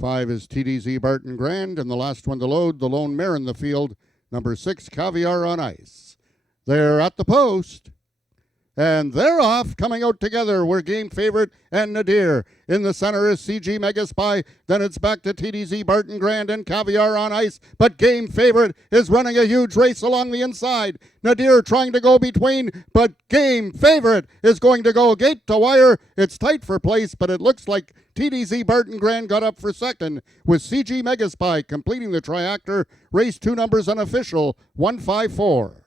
5 is TDZ Barton Grand, and the last one to load, the lone mare in the field, number 6, Caviar on Ice. They're at the post. And they're off, coming out together. We're Game Favorite and Nadir. In the center is CG Mega Spy. Then it's back to TDZ Barton Grand and Caviar on Ice. But Game Favorite is running a huge race along the inside. Nadir trying to go between, but Game Favorite is going to go gate to wire. It's tight for place, but it looks like TDZ Barton Grand got up for second, with CG Mega Spy completing the triactor. Race 2 numbers unofficial, 154.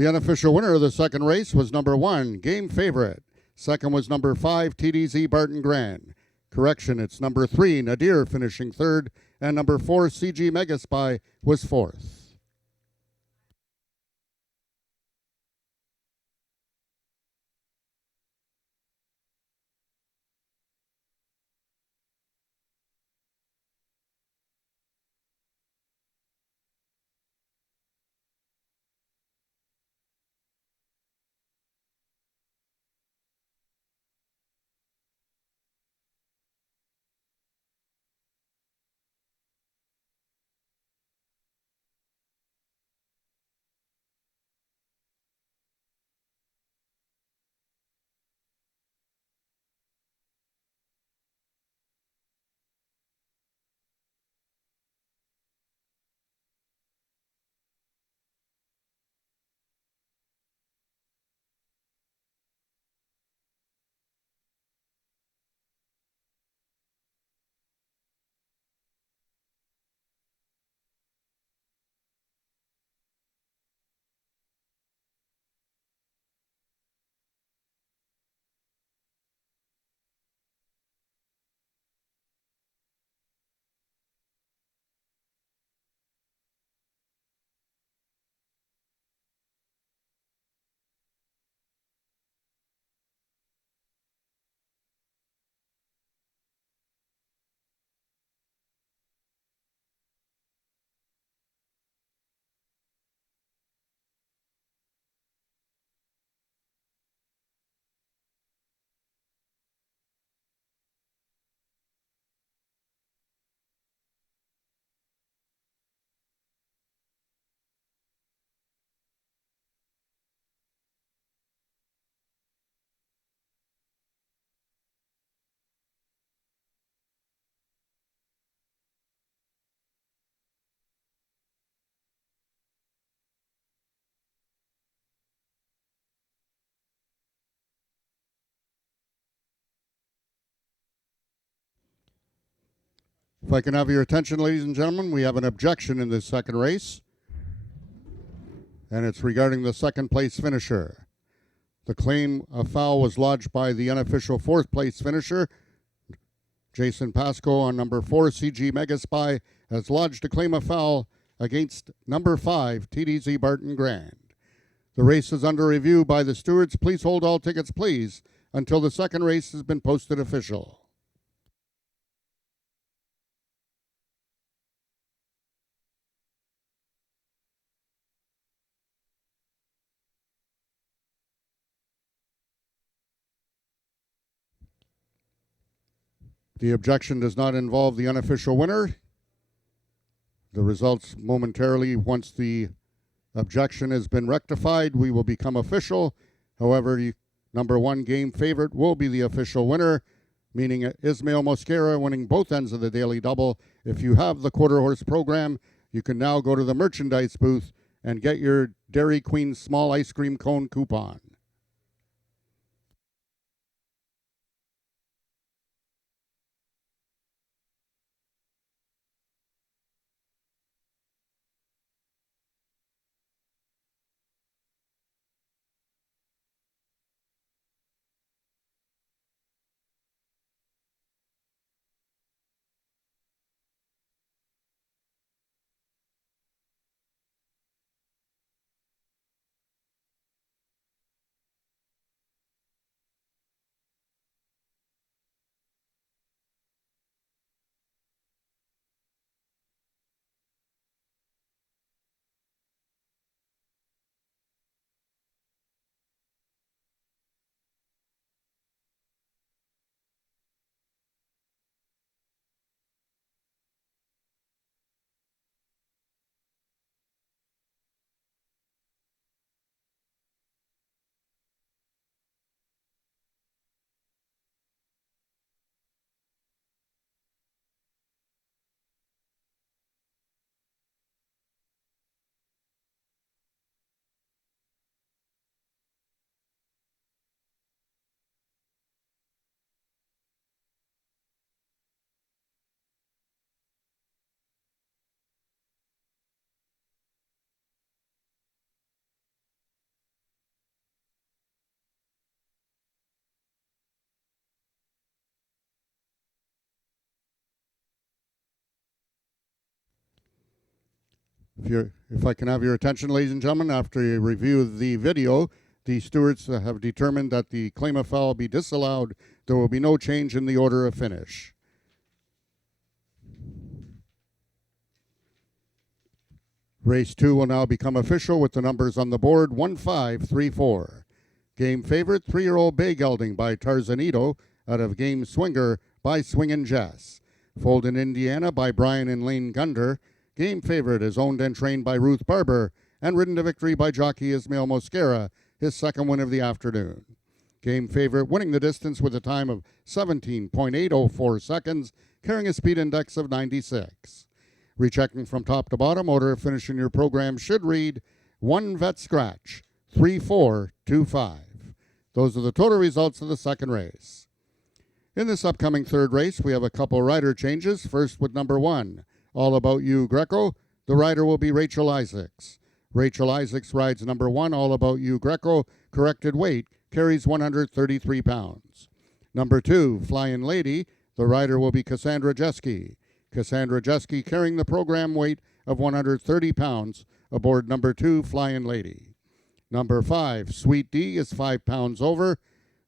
The unofficial winner of the second race was number 1, Game Favorite. Second was number 5, TDZ Barton Grand. Correction, it's number 3, Nadir, finishing third, and number 4, CG Mega Spy, was fourth. If I can have your attention, ladies and gentlemen, we have an objection in this second race, and it's regarding the second place finisher. The claim of foul was lodged by the unofficial fourth place finisher. Jason Pasco on number 4, CG Mega Spy, has lodged a claim of foul against number 5, TDZ Barton Grand. The race is under review by the stewards. Please hold all tickets, please, until the second race has been posted official. The objection does not involve the unofficial winner. The results momentarily, once the objection has been rectified, we will become official. However, number 1 game favorite will be the official winner, meaning Ismail Mosquera winning both ends of the daily double. If you have the quarter horse program, you can now go to the merchandise booth and get your Dairy Queen small ice cream cone coupon. If I can have your attention, ladies and gentlemen, after a review of the video, the stewards have determined that the claim of foul be disallowed. There will be no change in the order of finish. Race 2 will now become official with the numbers on the board 1, 5, 3, 4. Game favorite, 3-year-old Bay Gelding by Tarzanito out of Game Swinger by Swingin' Jess. Foaled in Indiana by Brian and Lane Gunder. Game favorite is owned and trained by Ruth Barber and ridden to victory by jockey Ismail Mosquera, his second win of the afternoon. Game favorite winning the distance with a time of 17.804 seconds, carrying a speed index of 96. Rechecking from top to bottom, order of finish in your program should read 1 vet scratch, 3-4-2-5. Those are the total results of the second race. In this upcoming third race, we have a couple rider changes. First with number 1, All About You Greco. The rider will be Rachel Isaacs. Rachel Isaacs rides number 1, All About You Greco. Corrected weight, carries 133 pounds. Number 2, Flyin' Lady. The rider will be Cassandra Jeske. Cassandra Jeske carrying the program weight of 130 pounds aboard number 2, Flyin' Lady. Number 5, Sweet D is 5 pounds over.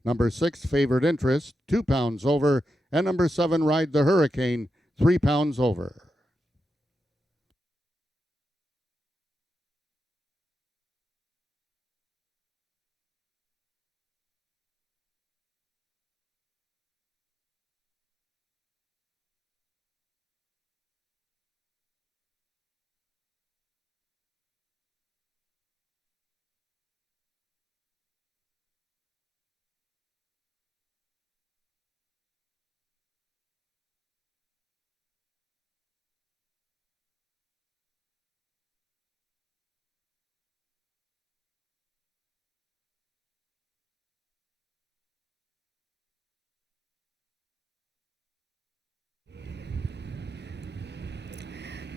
Number 6, Favored Interest, 2 pounds over. And number 7, Ride the Hurricane, 3 pounds over.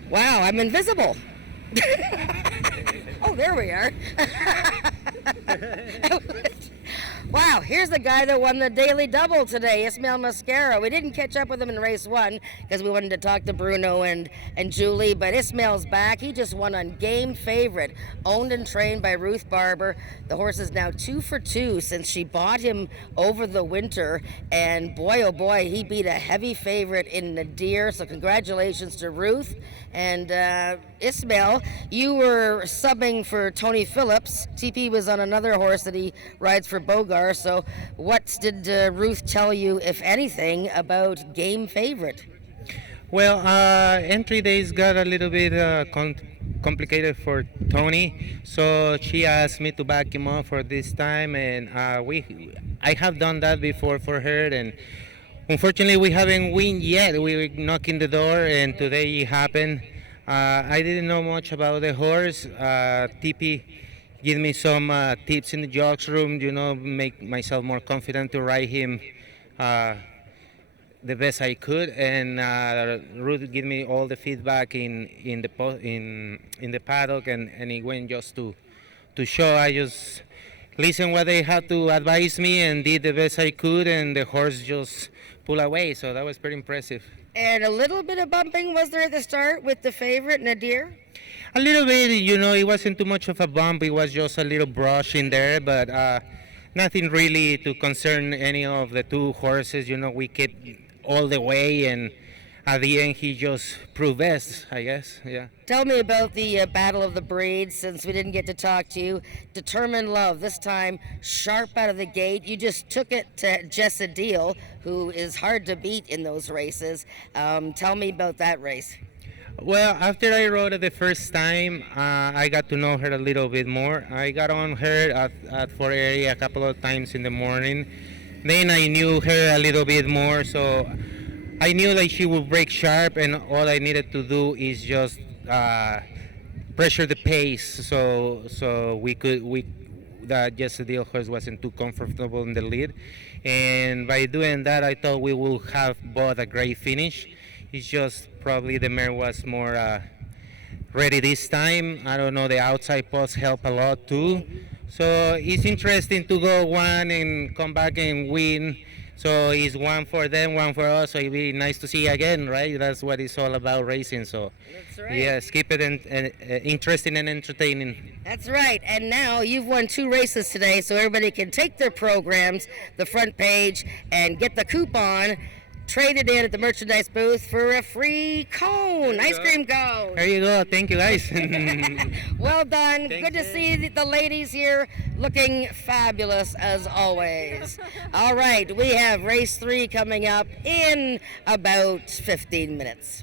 Wow, I'm invisible. Oh, there we are. Wow, here's the guy that won the daily double today, Ismail Mascara. We didn't catch up with him in race one because we wanted to talk to Bruno and Julie, but Ismail's back. He just won on Game Favorite, owned and trained by Ruth Barber. The horse is now 2 for 2 since she bought him over the winter, and boy, oh boy, he beat a heavy favorite in Nadir, so congratulations to Ruth. And Ismail, you were subbing for Tony Phillips. TP was on another horse that he rides for Bogar. So, what did Ruth tell you, if anything, about Game Favorite? Well, entry days got a little bit complicated for Tony, so she asked me to back him up for this time, and I have done that before for her, and unfortunately we haven't win yet. We were knocking the door, and today it happened. I didn't know much about the horse. TP give me some tips in the jogs room, make myself more confident to ride him the best I could, and Ruth give me all the feedback in the paddock, and it went just to show. I just listened what they had to advise me and did the best I could, and the horse just pulled away. So that was pretty impressive. And a little bit of bumping was there at the start with the favorite Nadir? A little bit, it wasn't too much of a bump. It was just a little brush in there, but nothing really to concern any of the two horses. We kept all the way, and at the end he just proved best, I guess. Yeah. Tell me about the Battle of the Breeds, since we didn't get to talk to you. Determined Love, this time sharp out of the gate. You just took it to Jessa Deal, who is hard to beat in those races. Tell me about that race. Well, after I rode it the first time, I got to know her a little bit more. I got on her at Fort Area a couple of times in the morning. Then I knew her a little bit more, so I knew that she would break sharp, and all I needed to do is just pressure the pace, so that Jesse Deal horse wasn't too comfortable in the lead, and by doing that, I thought we would have both a great finish. It's just probably the mare was more ready this time. I don't know, the outside post helped a lot too. So it's interesting to go one and come back and win. So it's one for them, one for us. So it'd be nice to see again, right? That's what it's all about, racing. So That's right. yes, keep it interesting and entertaining. That's right. And now you've won 2 races today, so everybody can take their programs, the front page, and get the coupon. Trade it in at the merchandise booth for a free cone, ice cream cone. There you go. Thank you, guys. Well done. Thank Good to you. see the ladies here looking fabulous as always. All right, we have race 3 coming up in about 15 minutes.